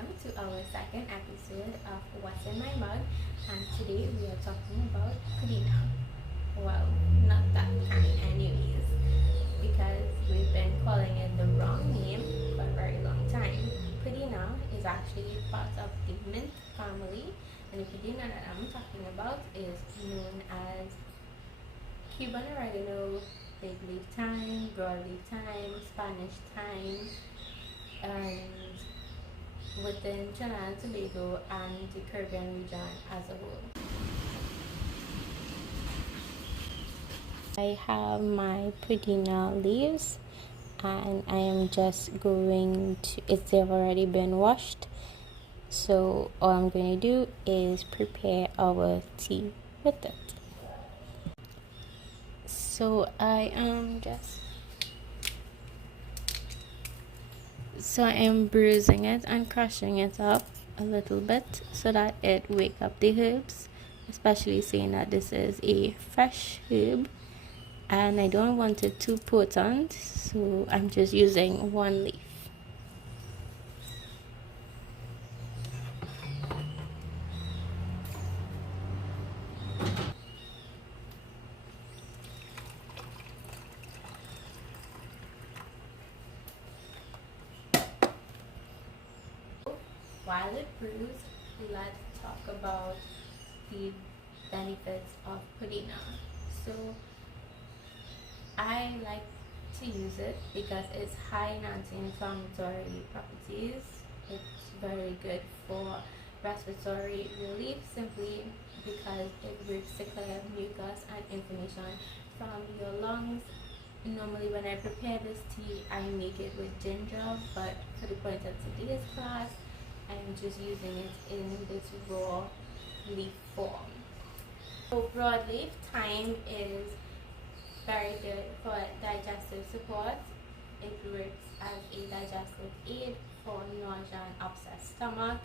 welcome to our second episode of What's in My Mug, and today we are talking about Pudina. Well, not that kind anyways, because we've been calling it the wrong name for a very long time. Pudina is actually part of the mint family, and the Pudina that I'm talking about is known as Cuban Oregano, big leaf thyme, broadleaf thyme, Spanish thyme, and within Trinidad and Tobago and the Caribbean region as a whole. I have my Pudina leaves and I am just going to, they've already been washed, so all I'm going to do is prepare our tea with it. So I am bruising it and crushing it up a little bit so that it wake up the herbs, especially saying that this is a fresh herb and I don't want it too potent, so I'm just using one leaf. While it brews, let's talk about the benefits of Pudina. So I like to use it because it's high in anti-inflammatory properties. It's very good for respiratory relief simply because it works to clear mucus and inflammation from your lungs. Normally when I prepare this tea, I make it with ginger, but for the point of today's class, I'm just using it in this raw leaf form. So broadleaf thyme is very good for digestive support. It works as a digestive aid for nausea and upset stomach.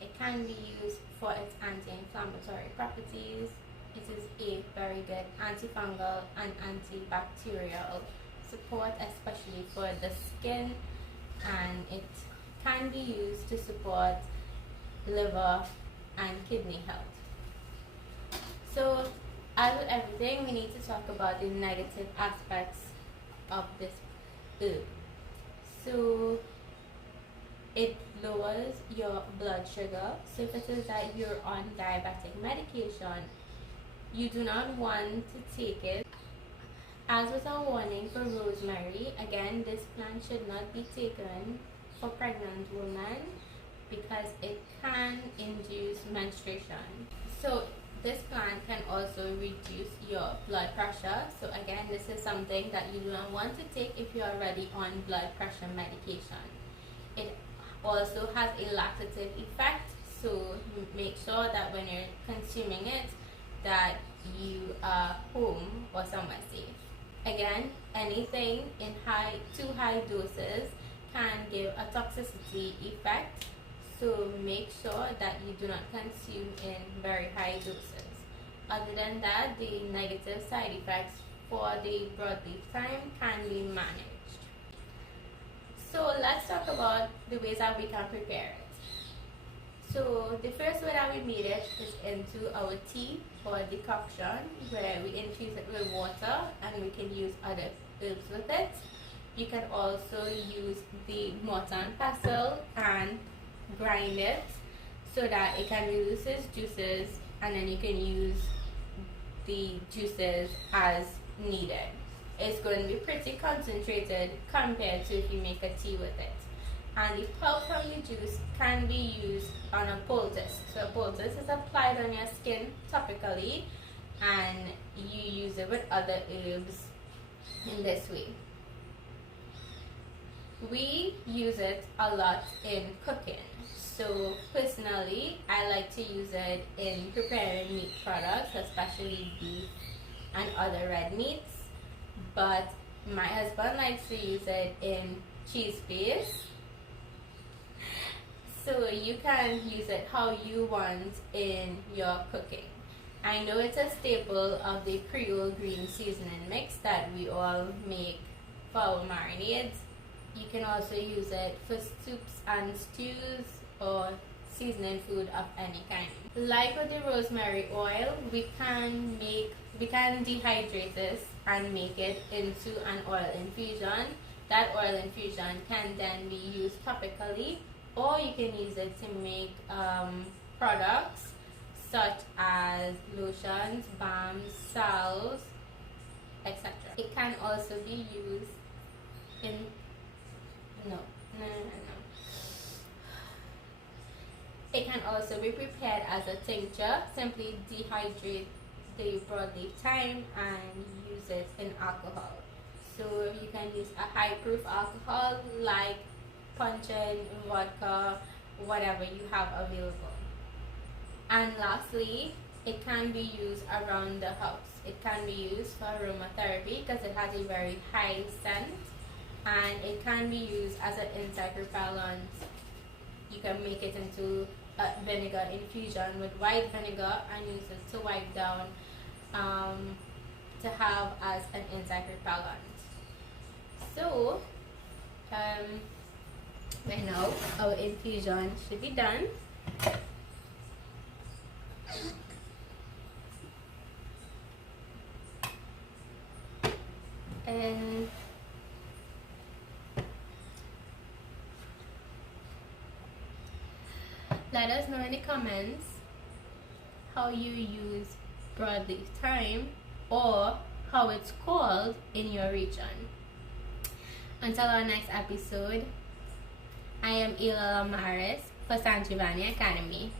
It can be used for its anti-inflammatory properties. It is a very good antifungal and antibacterial support, especially for the skin, and it can be used to support liver and kidney health. So as with everything, we need to talk about the negative aspects of this herb. So it lowers your blood sugar. So if it is that you're on diabetic medication, you do not want to take it. As with our warning for rosemary, again, this plant should not be taken for pregnant women because it can induce menstruation. So this plant can also reduce your blood pressure. So again, this is something that you do not want to take if you are already on blood pressure medication. It also has a laxative effect, so make sure that when you're consuming it that you are home or somewhere safe. Again, anything in too high doses can give a toxicity effect, so make sure that you do not consume in very high doses. Other than that, the negative side effects for the broadleaf thyme can be managed. So let's talk about the ways that we can prepare it. So the first way that we made it is into our tea or decoction, where we infuse it with water and we can use other herbs with it. You can also use the mortar and pestle and grind it so that it can release its juices, and then you can use the juices as needed. It's going to be pretty concentrated compared to if you make a tea with it. And the pulp from the juice can be used on a poultice. So a poultice is applied on your skin topically, and you use it with other herbs in this way. We use it a lot in cooking. So personally, I like to use it in preparing meat products, especially beef and other red meats. But my husband likes to use it in cheese paste. So you can use it how you want in your cooking. I know it's a staple of the Creole green seasoning mix that we all make for our marinades. You can also use it for soups and stews or seasoning food of any kind. Like with the rosemary oil, we can dehydrate this and make it into an oil infusion. That oil infusion can then be used topically, or you can use it to make products such as lotions, balms, salves, etc. It can also be used in no. It can also be prepared as a tincture. Simply dehydrate the broadleaf thyme and use it in alcohol. So you can use a high proof alcohol like puncheon, vodka, whatever you have available. And lastly, it can be used around the house. It can be used for aromatherapy because it has a very high scent, and it can be used as an insect repellent. You can make it into a vinegar infusion with white vinegar and use it to wipe down to have as an insect repellent. So right now our infusion should be done. And let us know in the comments how you use broadleaf thyme or how it's called in your region. Until our next episode, I am Eylül for San Giovanni Academy.